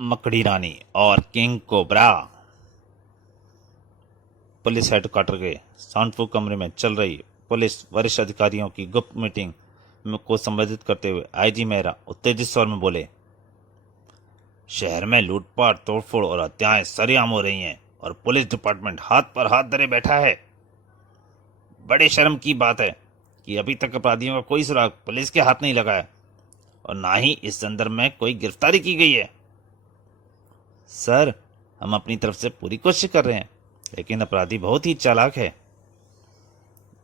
मकड़ी रानी और king cobra. Police headquarter के साउंडप्रूफ कमरे में चल रही पुलिस वरिष्ठ अधिकारियों की गुप्त मीटिंग को संबोधित करते हुए आईजी मेहरा उत्तेजित स्वर में बोले, शहर में लूटपाट, तोड़फोड़ और हत्याएं सरेआम हो रही हैं और पुलिस डिपार्टमेंट हाथ पर हाथ धरे बैठा है। बड़े शर्म की बात है कि अभी तक अपराधियों का कोई सुराग पुलिस के हाथ नहीं लगा है और ना ही इस संदर्भ में कोई गिरफ्तारी की गई है। सर, हम अपनी तरफ से पूरी कोशिश कर रहे हैं, लेकिन अपराधी बहुत ही चालाक है।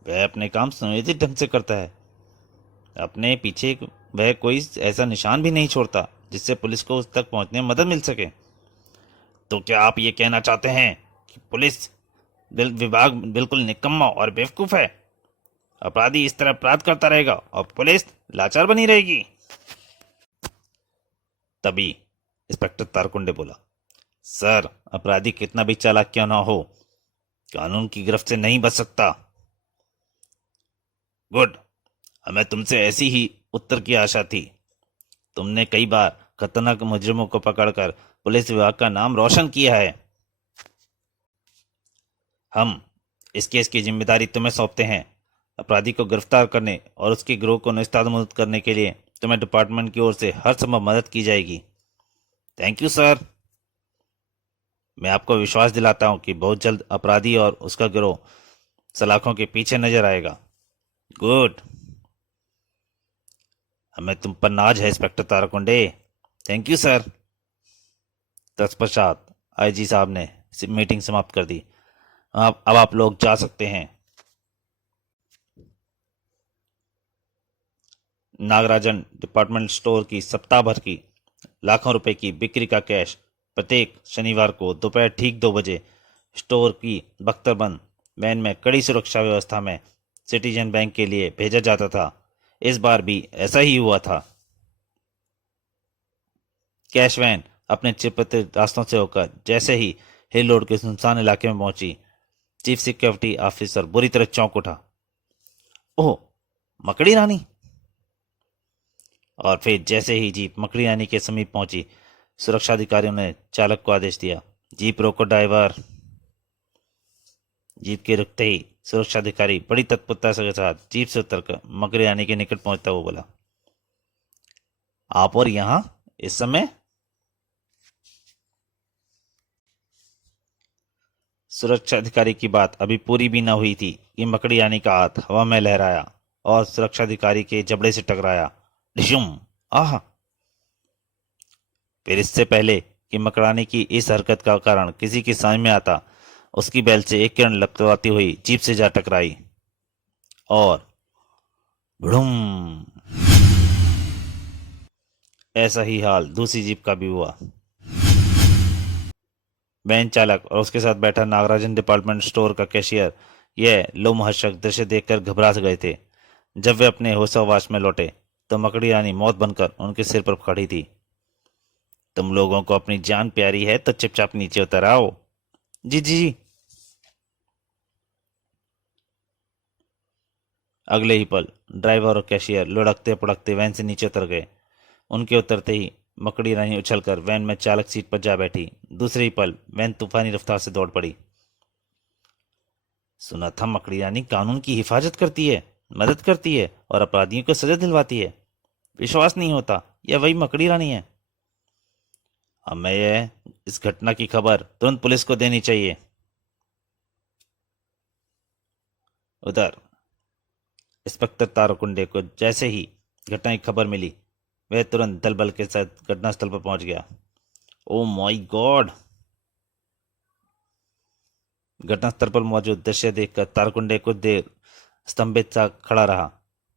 वह अपने काम सुनियोजित ढंग से करता है। अपने पीछे वह कोई ऐसा निशान भी नहीं छोड़ता जिससे पुलिस को उस तक पहुंचने में मदद मिल सके। तो क्या आप ये कहना चाहते हैं कि पुलिस विभाग बिल्कुल निकम्मा और बेवकूफ है? अपराधी इस तरह अपराध करता रहेगा और पुलिस लाचार बनी रहेगी? तभी इंस्पेक्टर तारकुंडे बोला, सर, अपराधी कितना भी चालाक क्यों ना हो, कानून की गिरफ्त से नहीं बच सकता। गुड, हमें तुमसे ऐसी ही उत्तर की आशा थी। तुमने कई बार खतरनाक मुजरिमों को पकड़कर पुलिस विभाग का नाम रोशन किया है। हम इस केस की जिम्मेदारी तुम्हें सौंपते हैं। अपराधी को गिरफ्तार करने और उसके गिरोह को नेस्तनाबूद करने के लिए तुम्हें डिपार्टमेंट की ओर से हर संभव मदद की जाएगी। Thank you sir. मैं आपको विश्वास दिलाता हूं कि बहुत जल्द अपराधी और उसका गिरोह सलाखों के पीछे नजर आएगा। गुड, हमें तुम पर नाज है inspector Tarkunde. Thank you sir. तत्पश्चात आईजी साहब ने मीटिंग समाप्त कर दी। अब आप लोग जा सकते हैं। नागराजन डिपार्टमेंट स्टोर की सप्ताह भर की लाखों रुपए की बिक्री का कैश प्रत्येक शनिवार को दोपहर ठीक 2 बजे स्टोर की बख्तरबंद वैन में कड़ी सुरक्षा व्यवस्था में सिटीजन बैंक के लिए भेजा जाता था। इस बार भी ऐसा ही हुआ था। कैश वैन अपने चिपते रास्तों से होकर जैसे ही हिल रोड के सुनसान इलाके में पहुंची, चीफ सिक्योरिटी ऑफिसर बुरी तरह चौंक उठा। ओह, मकड़ी रानी! और फिर जैसे ही जीप मकड़ी रानी के समीप पहुंची, सुरक्षा अधिकारियों ने चालक को आदेश दिया, जीप रोको ड्राइवर। जीप के रुकते ही सुरक्षा अधिकारी बड़ी तत्परता के साथ जीप से उतरकर मकड़ी रानी के निकट पहुंचता हुआ बोला, आप और यहां इस समय? सुरक्षा अधिकारी की बात अभी पूरी भी न हुई थी कि मकड़ी रानी का हाथ हवा में लहराया और सुरक्षा अधिकारी के जबड़े से टकराया। डिशुम! आह! फिर इससे पहले कि मकड़ाने की इस हरकत का कारण किसी की समझ में आता, उसकी बैल से एक किरण लपटवाती हुई जीप से जा टकराई और भड़ूम! ऐसा ही हाल दूसरी जीप का भी हुआ। वैन चालक और उसके साथ बैठा नागराजन डिपार्टमेंट स्टोर का कैशियर यह लोमहर्षक दृश्य देखकर घबरा गए थे। जब वे अपने होशावास में लौटे तो मकड़ी रानी मौत बनकर उनके सिर पर खड़ी थी। तुम लोगों को अपनी जान प्यारी है तो चुपचाप नीचे उतर आओ। जी जी जी। अगले ही पल ड्राइवर और कैशियर लुढ़कते पड़कते वैन से नीचे उतर गए। उनके उतरते ही मकड़ी रानी उछलकर वैन में चालक सीट पर जा बैठी। दूसरे ही पल वैन तूफानी रफ्तार से दौड़ पड़ी। सुना था मकड़ी रानी कानून की हिफाजत करती है, मदद करती है और अपराधियों को सजा दिलवाती है। विश्वास नहीं होता यह वही मकड़ी रानी है। हमें यह इस घटना की खबर तुरंत पुलिस को देनी चाहिए। उधर इंस्पेक्टर तारकुंडे को जैसे ही घटना की खबर मिली, वह तुरंत दल बल के साथ घटनास्थल पर पहुंच गया। Oh my God! घटनास्थल पर मौजूद दृश्य देखकर तारकुंडे कुछ देर स्तंभित सा खड़ा रहा।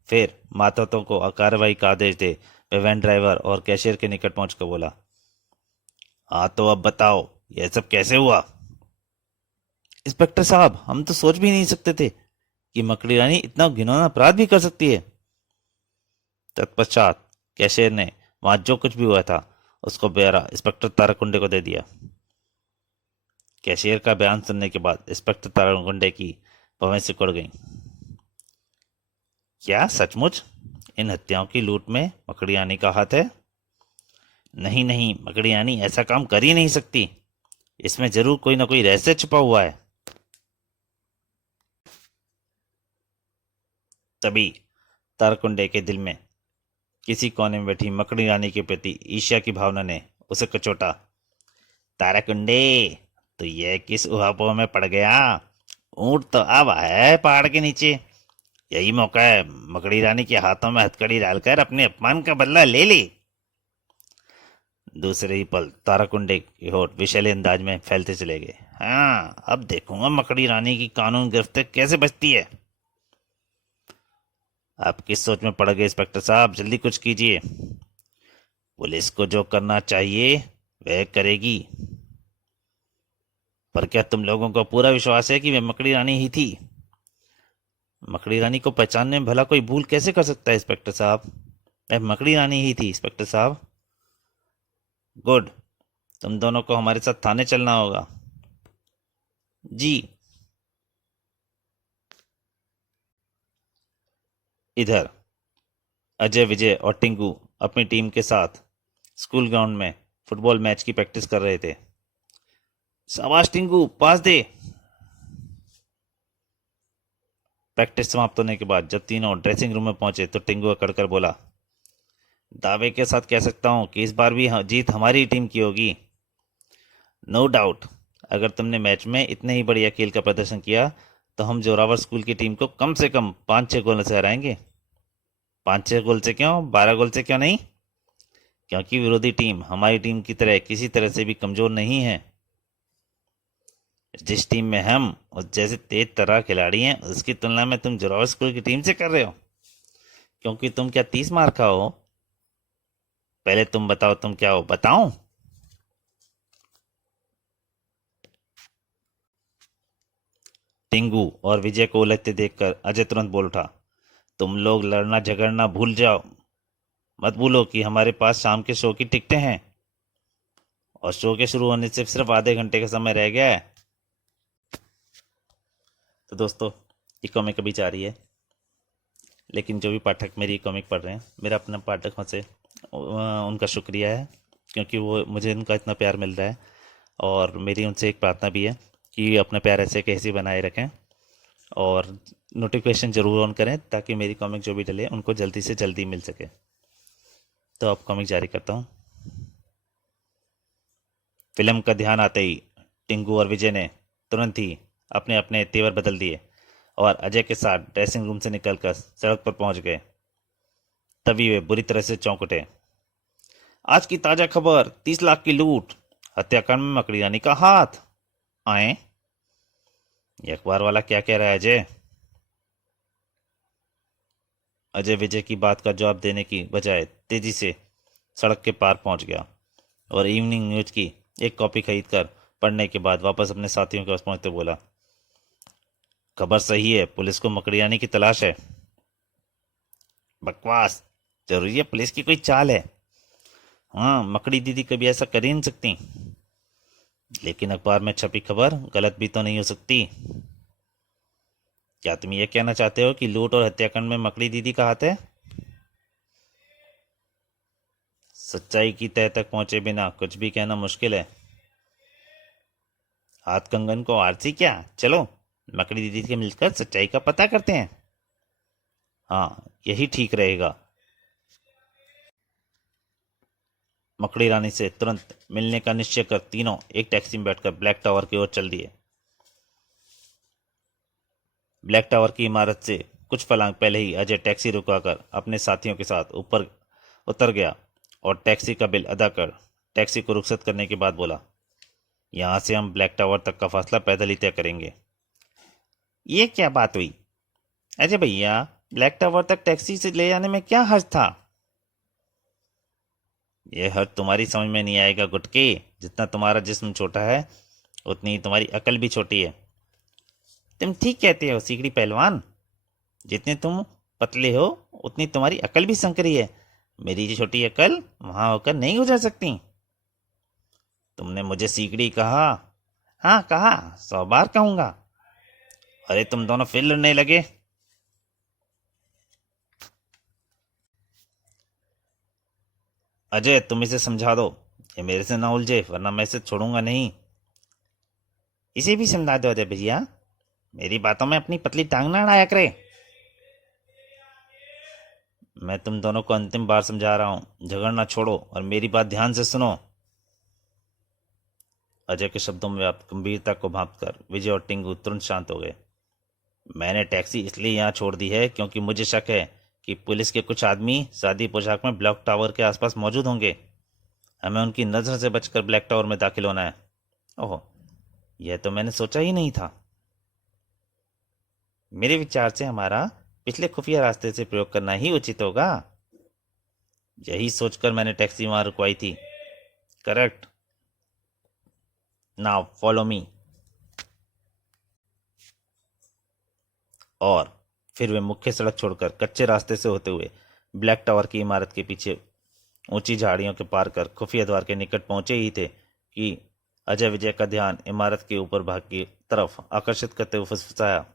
फिर मातहतों को कार्रवाई का आदेश दे वह वैन ड्राइवर और कैशियर के निकट पहुंचकर बोला, हाँ तो अब बताओ यह सब कैसे हुआ? इंस्पेक्टर साहब, हम तो सोच भी नहीं सकते थे कि मकड़ी रानी इतना घिनौना अपराध भी कर सकती है। तत्पश्चात कैशियर ने वहां जो कुछ भी हुआ था उसको ब्यौरा इंस्पेक्टर ताराकुंडे को दे दिया। कैशियर का बयान सुनने के बाद इंस्पेक्टर ताराकुंडे की भवें सिकुड़ गई। क्या सचमुच इन हत्याओं की लूट में मकड़ी रानी का हाथ है? नहीं नहीं, मकड़ी रानी ऐसा काम कर ही नहीं सकती। इसमें जरूर कोई ना कोई रहस्य छुपा हुआ है। तभी तारकुंडे के दिल में किसी कोने में बैठी मकड़ी रानी के प्रति ईर्ष्या की भावना ने उसे कचोटा। ताराकुंडे, तो यह किस उहापोह में पड़ गया? ऊंट तो अब आया है पहाड़ के नीचे। यही मौका है, मकड़ी रानी के हाथों में हथकड़ी डालकर अपने अपमान का बदला ले ले। दूसरे ही पल ताराकुंडे के होठ विशैले अंदाज में फैलते चले गए। हाँ, अब देखूंगा मकड़ी रानी की कानून गिरफ्त कैसे बचती है। आप किस सोच में पड़ गए इंस्पेक्टर साहब? जल्दी कुछ कीजिए। पुलिस को जो करना चाहिए वह करेगी। पर क्या तुम लोगों को पूरा विश्वास है कि वह मकड़ी रानी ही थी? मकड़ी रानी को पहचानने में भला कोई भूल कैसे कर सकता है इंस्पेक्टर साहब? वह मकड़ी रानी ही थी इंस्पेक्टर साहब। गुड। तुम दोनों को हमारे साथ थाने चलना होगा। जी। इधर अजय, विजय और टिंकू अपनी टीम के साथ स्कूल ग्राउंड में फुटबॉल मैच की प्रैक्टिस कर रहे थे। शाबाश टिंकू, पास दे। प्रैक्टिस समाप्त होने के बाद जब तीनों ड्रेसिंग रूम में पहुंचे तो टिंकू अकड़कर बोला, दावे के साथ कह सकता हूं कि इस बार भी जीत हमारी टीम की होगी। No doubt. अगर तुमने मैच में इतने ही बढ़िया खेल का प्रदर्शन किया तो हम जोरावर स्कूल की टीम को कम से कम 5-6 गोल से हराएंगे। 5-6 गोल से क्यों, 12 गोल से क्यों नहीं? क्योंकि विरोधी टीम हमारी टीम की तरह किसी तरह से भी कमजोर नहीं है। जिस टीम में हम और जैसे तेज तर्रार खिलाड़ी हैं उसकी तुलना में तुम जोरावर स्कूल की टीम से कर रहे हो। क्योंकि तुम क्या 30 मार का हो? पहले तुम बताओ तुम क्या हो, बताऊं? टिंगू और विजय को उलझते देखकर अजय तुरंत बोल उठा, तुम लोग लड़ना झगड़ना भूल जाओ। मत भूलो कि हमारे पास शाम के शो की टिकटें हैं और शो के शुरू होने से सिर्फ आधे घंटे का समय रह गया है। तो दोस्तों, ये कॉमिक अभी जारी है, लेकिन जो भी पाठक मेरी कॉमिक पढ़ रहे हैं, मेरा अपना पाठकों से उनका शुक्रिया है, क्योंकि वो मुझे उनका इतना प्यार मिल रहा है। और मेरी उनसे एक प्रार्थना भी है कि अपना प्यार ऐसे कैसे बनाए रखें और नोटिफिकेशन ज़रूर ऑन करें ताकि मेरी कॉमिक जो भी डले उनको जल्दी से जल्दी मिल सके। तो अब कॉमिक जारी करता हूँ। फिल्म का ध्यान आते ही टिंकू और विजय ने तुरंत ही अपने अपने तेवर बदल दिए और अजय के साथ ड्रेसिंग रूम से निकलकर सड़क पर पहुंच गए। तभी वे बुरी तरह से चौंक उठे। आज की ताजा खबर, 30 लाख की लूट, हत्याकांड में मकड़ी रानी का हाथ। आए, ये अखबार वाला क्या कह रहा है अजय? अजय विजय की बात का जवाब देने की बजाय तेजी से सड़क के पार पहुंच गया और इवनिंग न्यूज की एक कॉपी खरीदकर पढ़ने के बाद वापस अपने साथियों के पास पहुंचते बोला, खबर सही है, पुलिस को मकड़ी रानी की तलाश है। बकवास। जरूरी है पुलिस की कोई चाल है? हाँ, मकड़ी दीदी कभी ऐसा कर ही नहीं सकती। लेकिन अखबार में छपी खबर गलत भी तो नहीं हो सकती। क्या तुम ये कहना चाहते हो कि लूट और हत्याकांड में मकड़ी दीदी का हाथ है? सच्चाई की तह तक पहुंचे बिना कुछ भी कहना मुश्किल है। हाथ कंगन को आरसी क्या? चलो मकड़ी दीदी से मिलकर सच्चाई का पता करते हैं। हाँ, यही ठीक रहेगा। मकड़ी रानी से तुरंत मिलने का निश्चय कर तीनों एक टैक्सी में बैठकर ब्लैक टावर की ओर चल दिए। ब्लैक टावर की इमारत से कुछ फलांग पहले ही अजय टैक्सी रुकाकर अपने साथियों के साथ ऊपर उतर गया और टैक्सी का बिल अदा कर टैक्सी को रुखसत करने के बाद बोला, यहाँ से हम ब्लैक टावर तक का फासला पैदल ही तय करेंगे। ये क्या बात हुई? अजय भैया, ब्लैक टावर तक टैक्सी से ले जाने में क्या हर्ज था? यह हर्ज तुम्हारी समझ में नहीं आएगा गुटके। जितना तुम्हारा जिस्म छोटा है उतनी ही तुम्हारी अकल भी छोटी है। तुम ठीक कहते हो सीकड़ी पहलवान। जितने तुम पतले हो उतनी तुम्हारी अकल भी संकरी है। मेरी जो छोटी अकल वहां होकर नहीं गुजर सकती। तुमने मुझे सीकड़ी कहा? हाँ कहा, 100 बार कहूंगा। अरे तुम दोनों फिर लड़ने लगे। अजय, तुम इसे समझा दो, ये मेरे से ना उलझे, वरना मैं इसे छोड़ूंगा नहीं। इसे भी समझा दो अजय भैया, मेरी बातों में अपनी पतली टांग ना अड़ाया करे। मैं तुम दोनों को अंतिम बार समझा रहा हूं, झगड़ना छोड़ो और मेरी बात ध्यान से सुनो। अजय के शब्दों में व्याप्त गंभीरता को भांपकर विजय और टिंगू तुरंत शांत हो गए। मैंने टैक्सी इसलिए यहाँ छोड़ दी है क्योंकि मुझे शक है कि पुलिस के कुछ आदमी सादी पोशाक में ब्लैक टावर के आसपास मौजूद होंगे। हमें उनकी नज़र से बचकर ब्लैक टावर में दाखिल होना है। ओह, यह तो मैंने सोचा ही नहीं था। मेरे विचार से हमारा पिछले खुफिया रास्ते से प्रयोग करना ही उचित होगा। यही सोचकर मैंने टैक्सी वहां रुकवाई थी। करेक्ट। Now follow me. और फिर वे मुख्य सड़क छोड़कर कच्चे रास्ते से होते हुए ब्लैक टावर की इमारत के पीछे ऊंची झाड़ियों के पार कर खुफिया द्वार के निकट पहुंचे ही थे कि अजय विजय का ध्यान इमारत के ऊपर भाग की तरफ आकर्षित करते हुए फुसफुसाया।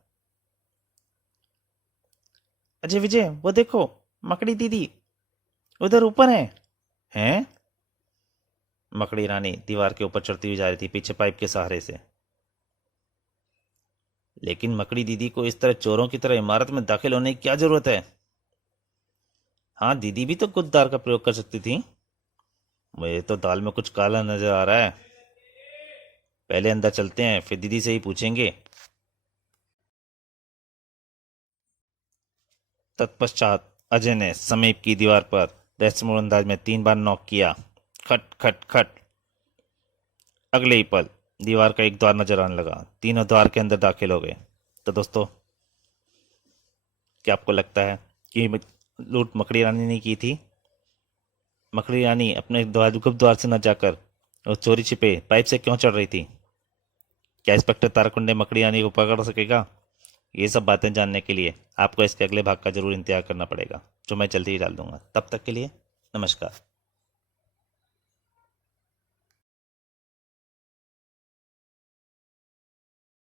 अजय विजय, वो देखो, मकड़ी दीदी उधर ऊपर है। हैं? मकड़ी रानी दीवार के ऊपर चढ़ती हुई जा रही थी, पीछे पाइप के सहारे से। लेकिन मकड़ी दीदी को इस तरह चोरों की तरह इमारत में दाखिल होने की क्या जरूरत है? हाँ, दीदी भी तो गुददार का प्रयोग कर सकती थी। मुझे तो दाल में कुछ काला नजर आ रहा है। पहले अंदर चलते हैं, फिर दीदी से ही पूछेंगे। तत्पश्चात अजय ने समीप की दीवार पर रहस्यमय अंदाज में 3 बार नॉक किया। खट खट खट। अगले ही पल दीवार का एक द्वार नजर आने लगा। तीनों द्वार के अंदर दाखिल हो गए। तो दोस्तों, क्या आपको लगता है कि लूट मकड़ी रानी ने की थी? मकड़ी रानी अपने द्वार गुप्त द्वार से न जाकर और चोरी छिपे पाइप से क्यों चढ़ रही थी? क्या इंस्पेक्टर ताराकुंडे मकड़ी रानी को पकड़ सकेगा? ये सब बातें जानने के लिए आपको इसके अगले भाग का जरूर इंतजार करना पड़ेगा, जो मैं जल्दी ही डाल दूंगा। तब तक के लिए नमस्कार।